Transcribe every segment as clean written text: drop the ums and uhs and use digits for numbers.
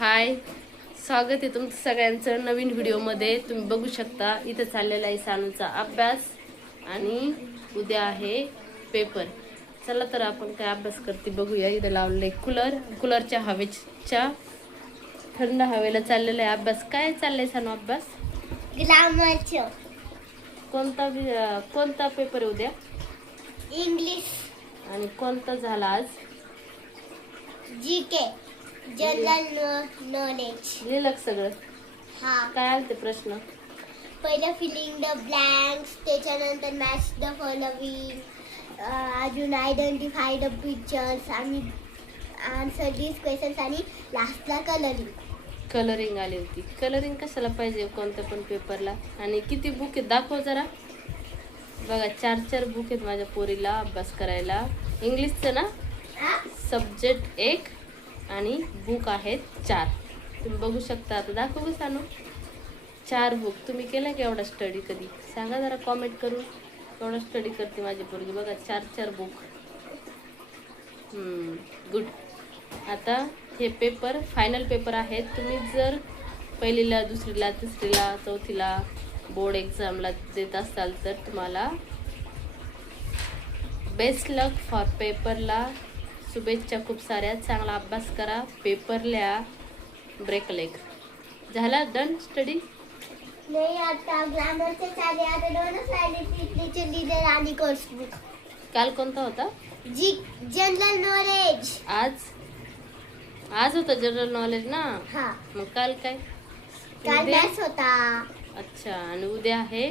हाय, स्वागत आहे तुमचं सगळ्यांचं नवीन व्हिडिओमध्ये. तुम्ही बघू शकता इथं चाललेला आहे सानूचा अभ्यास आणि उद्या आहे पेपर. चला तर आपण काय अभ्यास करते बघूया. इथं लावलेलं आहे कूलरच्या हवेच्या थंड हवेला चाललेला आहे अभ्यास. काय चाललंय सानू अभ्यास? ग्रामरचं. कोणता पेपर आहे उद्या? इंग्लिश. आणि कोणता झाला आज? GK, general knowledge. लिहिलं सगळं? हा. काय आले ते प्रश्न? पहिलं फिलिंग द ब्लँक्स, त्याच्यानंतर मॅच द फॉलोविंग, अजून आयडेंटिफाय द पिक्चर्स आणि आन्सर दिस क्वेश्चन्स आणि लास्टला कलरिंग आली होती. कलरिंग कशाला पाहिजे कोणत्या पण पेपरला? आणि किती बुक आहेत दाखव जरा. बघा 4 बुक आहेत माझ्या पोरीला अभ्यास करायला. इंग्लिशचं ना सब्जेक्ट 1 आणि बुक आहेत 4. तुम्ही बघू शकता. आता दाखवू का सानू? 4 बुक. तुम्ही केला का एवढा स्टडी कधी? सांगा जरा कॉमेंट करून. एवढा स्टडी करते माझी पोरगी. बघा 4 बुक. गुड. आता हे पेपर फायनल पेपर आहेत. तुम्ही जर पहिलीला, दुसरीला, तिसरीला, चौथीला बोर्ड एक्झामला देत असाल तर तुम्हाला बेस्ट लक फॉर पेपरला. शुभेच्छा खूप साऱ्या. चांगला अभ्यास करा. पेपर लिहा. ब्रेक लेग झाला. Done study? नाही, आता ग्रामरचे चाले. आता 2च राहिले. लिटरेचर लिहिलं आणि कोर्स बुक. काल कोणता होता? General knowledge. आज होता जनरल नॉलेज ना. हा. मग काल काय? काल उद्या? मॅथ्स होता. अच्छा. आणि उद्या आहे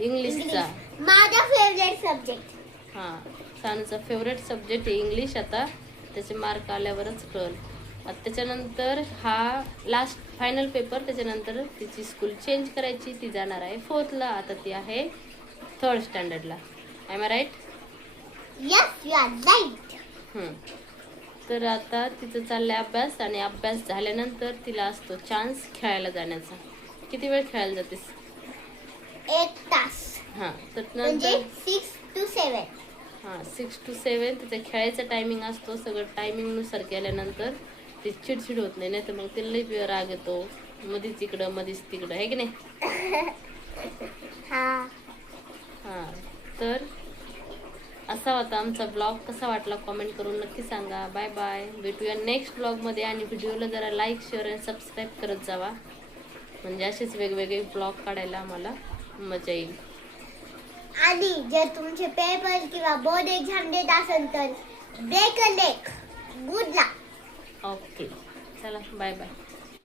इंग्लिशचा. माझा फेवरेट सब्जेक्ट. हां, सानूचा फेवरेट सब्जेक्ट आहे इंग्लिश. आता त्याचे मार्क आल्यावरच कळेल. आता त्याच्यानंतर हा लास्ट फायनल पेपर. त्याच्यानंतर तिची स्कूल चेंज करायची. ती जाणार आहे 4thला. आता ती आहे 3rd स्टँडर्डला. Am I right? Yes, you are right. तर आता तिचं चाललंय अभ्यास. आणि अभ्यास झाल्यानंतर तिला असतो चान्स खेळायला जाण्याचा. किती वेळ खेळायला जातेस? 1 तास. हां, तर म्हणजे नंतर 6 to 7. हां, 6 to 7 तिचा खेळायचा टायमिंग असतो. सगळं टायमिंगनुसार केल्यानंतर ती चिडचिड होत नाही. तर मग तिला लई राग येतो. मधीच इकडं मधीच तिकडं, आहे की नाही? हां, तर असा होता आमचा ब्लॉग. कसा वाटला कॉमेंट करून नक्की सांगा. Bye bye. भेटूया नेक्स्ट ब्लॉगमध्ये. आणि व्हिडिओला जरा लाईक, शेअर आणि सबस्क्राईब करत जावा. म्हणजे असेच वेगवेगळे ब्लॉग काढायला आम्हाला मजा येईल. आणि जर तुमचे पेपर किंवा बोर्ड एक्झाम देत असेल तर break a leg. Good luck. Okay, चला बाय बाय.